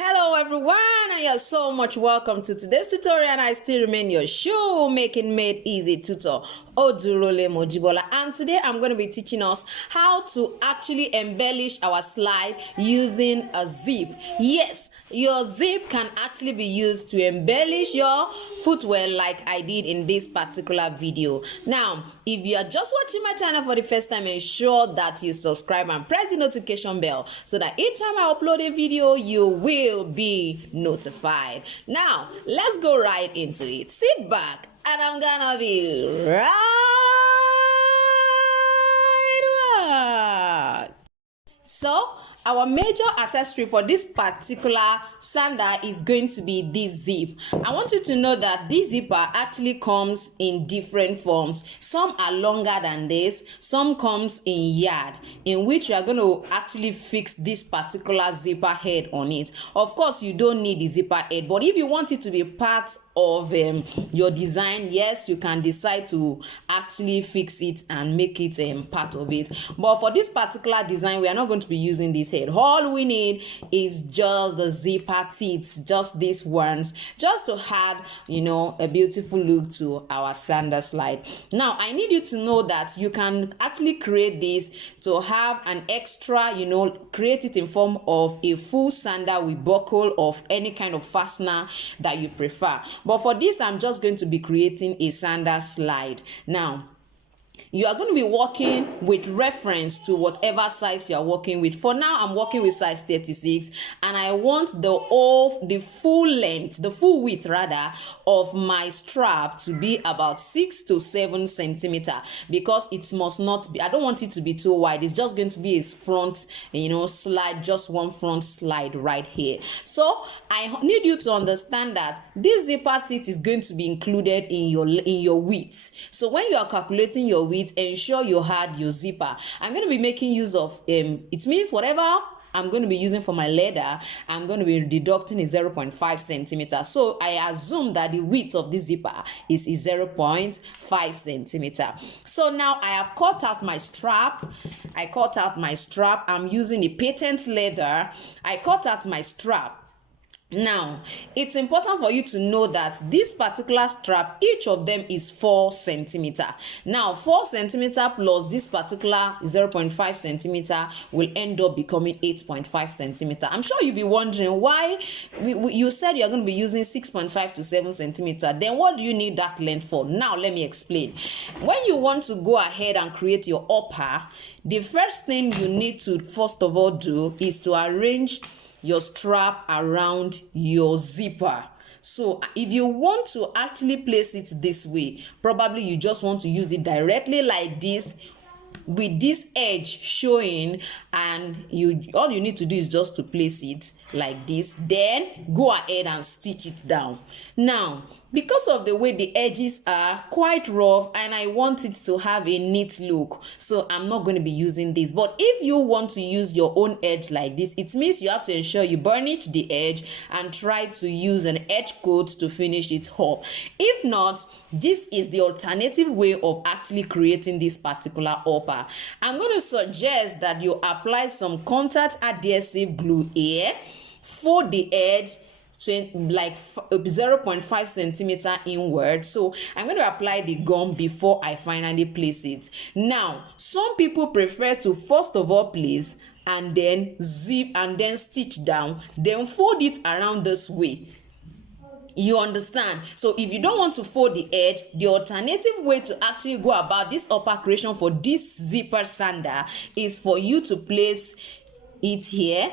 Hello everyone, and you're so much welcome to today's tutorial, and I still remain your shoemaking made easy tutor Odurole Mojibola, and today I'm going to be teaching us how to actually embellish our slide using a zip. Yes, your zip can actually be used to embellish your footwear like I did in this particular video. Now, if you are just watching my channel for the first time, ensure that you subscribe and press the notification bell so that each time I upload a video, you will be notified. Now, let's go right into it. Sit back and I'm gonna be right back. So, our major accessory for this particular sandal is going to be this zip. I want you to know that this zipper actually comes in different forms. Some are longer than this, some comes in yard, in which you are going to actually fix this particular zipper head on it. Of course, you don't need the zipper head, but if you want it to be part of your design, yes, you can decide to actually fix it and make it part of it. But for this particular design, we are not going to be using this head. All we need is just the zipper teeth, just these ones, just to add, a beautiful look to our sandal slide. Now, I need you to know that you can actually create this to have an extra, create it in form of a full sandal with buckle of any kind of fastener that you prefer. But for this, I'm just going to be creating a sandal slide. Now, you are going to be working with reference to whatever size you are working with. For now, I'm working with size 36, and I want the full length, the full width rather, of my strap to be about 6 to 7 centimeters, because it must not be, I don't want it to be too wide. It's just going to be a front, slide, just one front slide right here. So I need you to understand that this zipper teeth is going to be included in your width. So when you are calculating your width, ensure you had your zipper. I'm going to be making use of it means whatever I'm going to be using for my leather, I'm going to be deducting a 0.5 centimeter. So I assume that the width of this zipper is 0.5 centimeter. So now I have cut out my strap. I'm using the patent leather. I cut out my strap. Now, it's important for you to know that this particular strap, each of them is 4 centimeter. Now, 4 centimeter plus this particular 0.5 centimeter will end up becoming 8.5 centimeter. I'm sure you'll be wondering why you said you're going to be using 6.5 to 7 centimeter. Then what do you need that length for? Now, let me explain. When you want to go ahead and create your upper, the first thing you need to first of all do is to arrange your strap around your zipper. So if you want to actually place it this way, probably you just want to use it directly like this, with this edge showing, and all you need to do is just to place it like this, then go ahead and stitch it down. Now, because of the way the edges are quite rough and I want it to have a neat look, so I'm not going to be using this. But if you want to use your own edge like this, it means you have to ensure you burnish the edge and try to use an edge coat to finish it up. If not, this is the alternative way of actually creating this particular upper. I'm going to suggest that you apply some contact adhesive glue here, fold the edge like 0.5 centimeter inward. So I'm going to apply the gum before I finally place it. Now, some people prefer to first of all place and then zip and then stitch down, then fold it around this way. You understand? So if you don't want to fold the edge, the alternative way to actually go about this upper creation for this zipper sandal is for you to place it here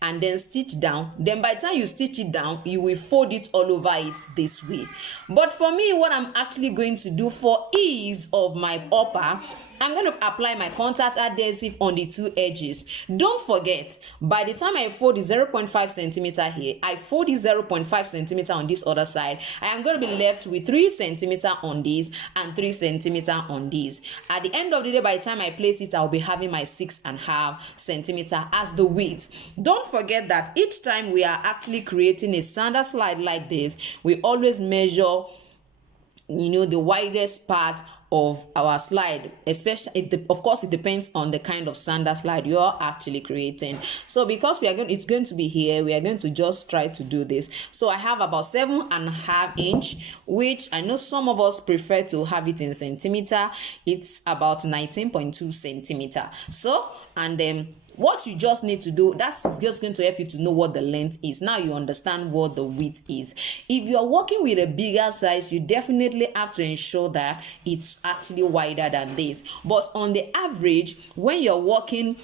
and then stitch down. Then by the time you stitch it down, you will fold it all over it this way. But for me, what I'm actually going to do for ease of my upper, I'm going to apply my contact adhesive on the two edges. Don't forget, by the time I fold the 0.5 centimeter here, I fold the 0.5 centimeter on this other side, I am going to be left with 3 centimeter on this and 3 centimeter on this. At the end of the day, by the time I place it, I'll be having my 6.5 centimeter as the width. Don't forget that each time we are actually creating a sandal slide like this, we always measure the widest part of our slide, especially of course it depends on the kind of sandal slide you're actually creating. So because it's going to be here, we are going to just try to do this. So I have about 7.5 inch, which I know some of us prefer to have it in centimeter. It's about 19.2 centimeter. So, and then what you just need to do, that's just going to help you to know what the length is. Now you understand what the width is. If you're working with a bigger size, you definitely have to ensure that it's actually wider than this. But on the average, when you're working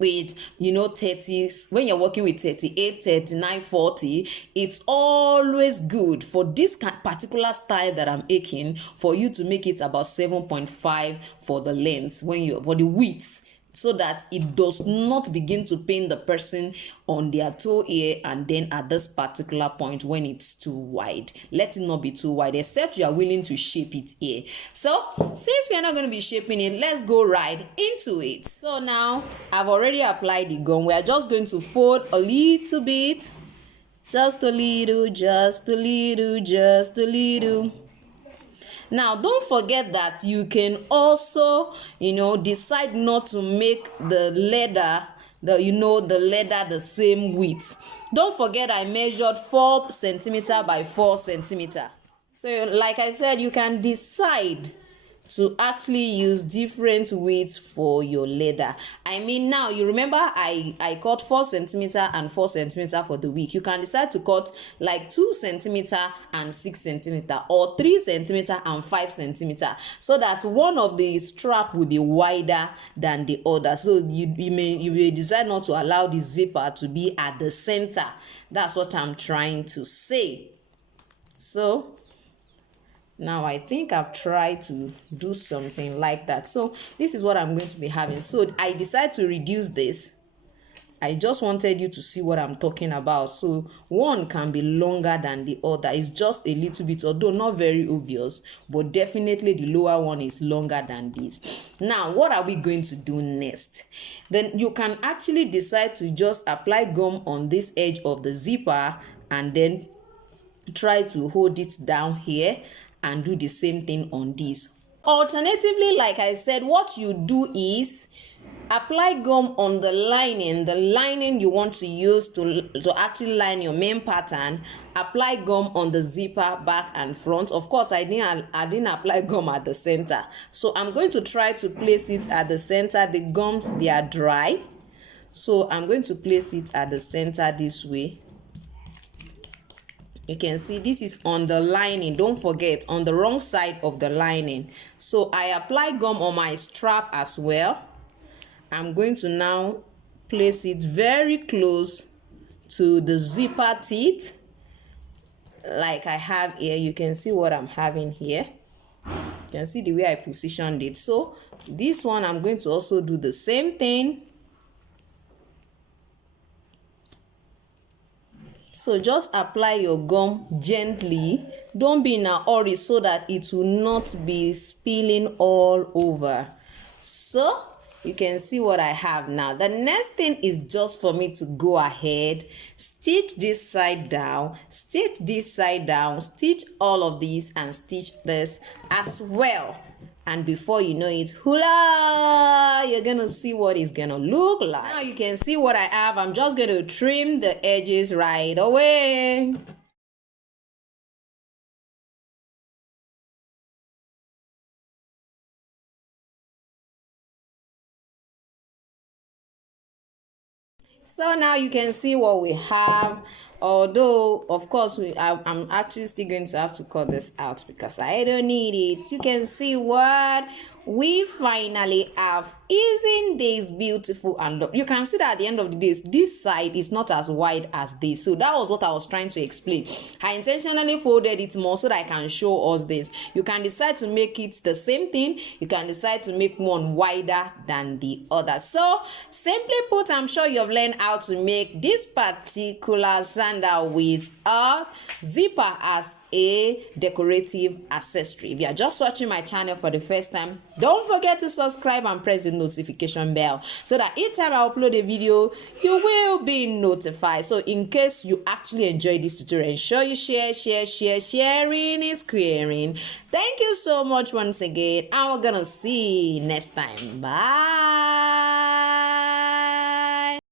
with 30s, when you're working with 38, 39, 40, it's always good for this particular style that I'm making for you to make it about 7.5 for the length, for the width, so that it does not begin to pain the person on their toe here and then at this particular point when it's too wide. Let it not be too wide, except you are willing to shape it here. So since we are not going to be shaping it, let's go right into it. So now I've already applied the gum. We are just going to fold a little bit, just a little, just a little, just a little. Now, don't forget that you can also, decide not to make the leather, the leather the same width. Don't forget I measured 4 centimeter by 4 centimeter. So, like I said, you can decide to actually use different widths for your leather. I mean, now you remember I cut 4 centimeter and 4 centimeter for the wick. You can decide to cut like 2 centimeter and 6 centimeter, or 3 centimeter and 5 centimeter, so that one of the strap will be wider than the other. So you may decide not to allow the zipper to be at the center. That's what I'm trying to say. So now I think I've tried to do something like that. So this is what I'm going to be having. So I decided to reduce this. I just wanted you to see what I'm talking about. So one can be longer than the other. It's just a little bit, although not very obvious, but definitely the lower one is longer than this. Now, what are we going to do next? Then you can actually decide to just apply gum on this edge of the zipper and then try to hold it down here and do the same thing on this. Alternatively, like I said, what you do is apply gum on the lining you want to use to actually line your main pattern. Apply gum on the zipper back and front. Of course, I didn't apply gum at the center, so I'm going to try to place it at the center. The gums, they are dry, so I'm going to place it at the center this way. You can see this is on the lining. Don't forget, on the wrong side of the lining. So I apply gum on my strap as well. I'm going to now place it very close to the zipper teeth, like I have here. You can see what I'm having here. You can see the way I positioned it. So this one, I'm going to also do the same thing. So just apply your gum gently. Don't be in a hurry so that it will not be spilling all over. So you can see what I have now. The next thing is just for me to go ahead, stitch this side down, stitch this side down, stitch all of these, and stitch this as well. And before you know it, hula, you're gonna see what it's gonna look like. Now you can see what I have. I'm just gonna trim the edges right away. So now you can see what we have. Although, of course, I'm actually still going to have to cut this out because I don't need it. You can see what we finally have. Isn't this beautiful? And you can see that at the end of the day, this side is not as wide as this. So that was what I was trying to explain. I intentionally folded it more so that I can show us this. You can decide to make it the same thing. You can decide to make one wider than the other. So simply put, I'm sure you've learned how to make this particular sandal with a zipper as a decorative accessory. If you are just watching my channel for the first time, Don't forget to subscribe and press the notification bell so that each time I upload a video, you will be notified. So in case you actually enjoy this tutorial, ensure you share. Sharing is caring. Thank you so much once again. And we're gonna see you next time. Bye.